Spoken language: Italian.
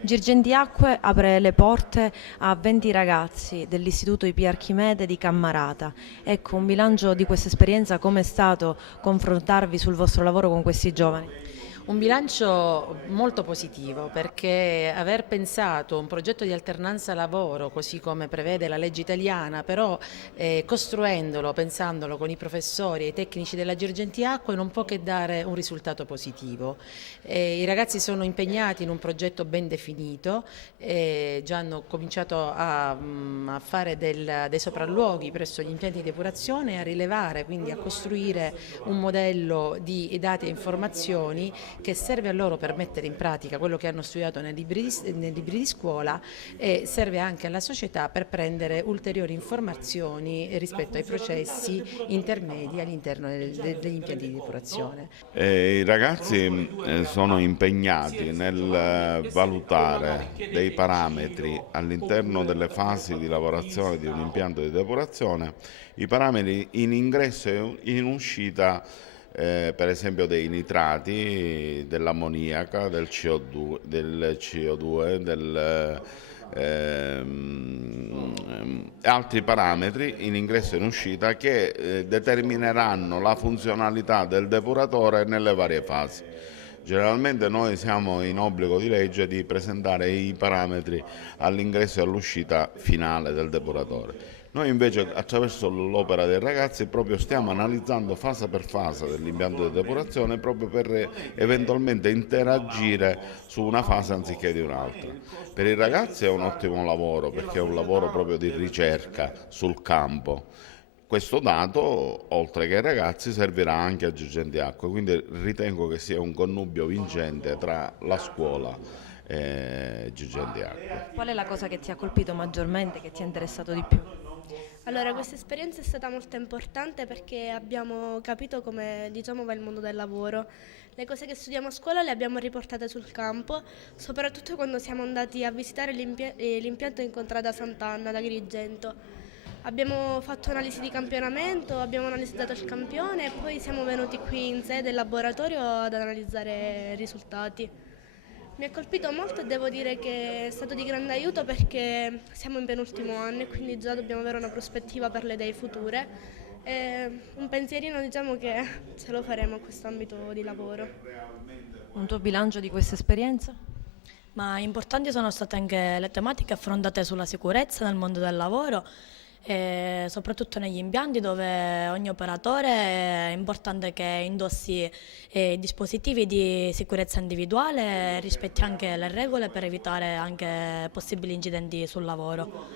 Girgenti Acque apre le porte a 20 ragazzi dell'Istituto IP Archimede di Cammarata. Ecco, un bilancio di questa esperienza, come è stato confrontarvi sul vostro lavoro con questi giovani? Un bilancio molto positivo perché aver pensato un progetto di alternanza lavoro così come prevede la legge italiana, però costruendolo, pensandolo con i professori e i tecnici della Girgenti Acque non può che dare un risultato positivo. I ragazzi sono impegnati in un progetto ben definito, già hanno cominciato a fare dei sopralluoghi presso gli impianti di depurazione, a rilevare, quindi a costruire un modello di dati e informazioni che serve a loro per mettere in pratica quello che hanno studiato nei libri di scuola e serve anche alla società per prendere ulteriori informazioni rispetto ai processi intermedi all'interno degli impianti di depurazione. I ragazzi sono impegnati nel valutare dei parametri all'interno delle fasi di lavorazione di un impianto di depurazione, i parametri in ingresso e in uscita, per esempio dei nitrati, dell'ammoniaca, del CO2, altri parametri in ingresso e in uscita che determineranno la funzionalità del depuratore nelle varie fasi. Generalmente noi siamo in obbligo di legge di presentare i parametri all'ingresso e all'uscita finale del depuratore. Noi invece attraverso l'opera dei ragazzi proprio stiamo analizzando fase per fase dell'impianto di depurazione proprio per eventualmente interagire su una fase anziché di un'altra. Per i ragazzi è un ottimo lavoro perché è un lavoro proprio di ricerca sul campo. Questo dato, oltre che ai ragazzi, servirà anche a Girgenti Acque, quindi ritengo che sia un connubio vincente tra la scuola e Girgenti Acque. Qual è la cosa che ti ha colpito maggiormente, che ti è interessato di più? Allora, questa esperienza è stata molto importante perché abbiamo capito come, diciamo, va il mondo del lavoro. Le cose che studiamo a scuola le abbiamo riportate sul campo, soprattutto quando siamo andati a visitare l'impianto in Contrada Sant'Anna ad Agrigento. Abbiamo fatto analisi di campionamento, abbiamo analizzato il campione e poi siamo venuti qui in sede al laboratorio ad analizzare i risultati. Mi ha colpito molto e devo dire che è stato di grande aiuto perché siamo in penultimo anno e quindi già dobbiamo avere una prospettiva per le idee future e un pensierino diciamo che ce lo faremo a questo ambito di lavoro. Un tuo bilancio di questa esperienza? Ma importanti sono state anche le tematiche affrontate sulla sicurezza nel mondo del lavoro e soprattutto negli impianti dove ogni operatore è importante che indossi dispositivi di sicurezza individuale e rispetti anche le regole per evitare anche possibili incidenti sul lavoro.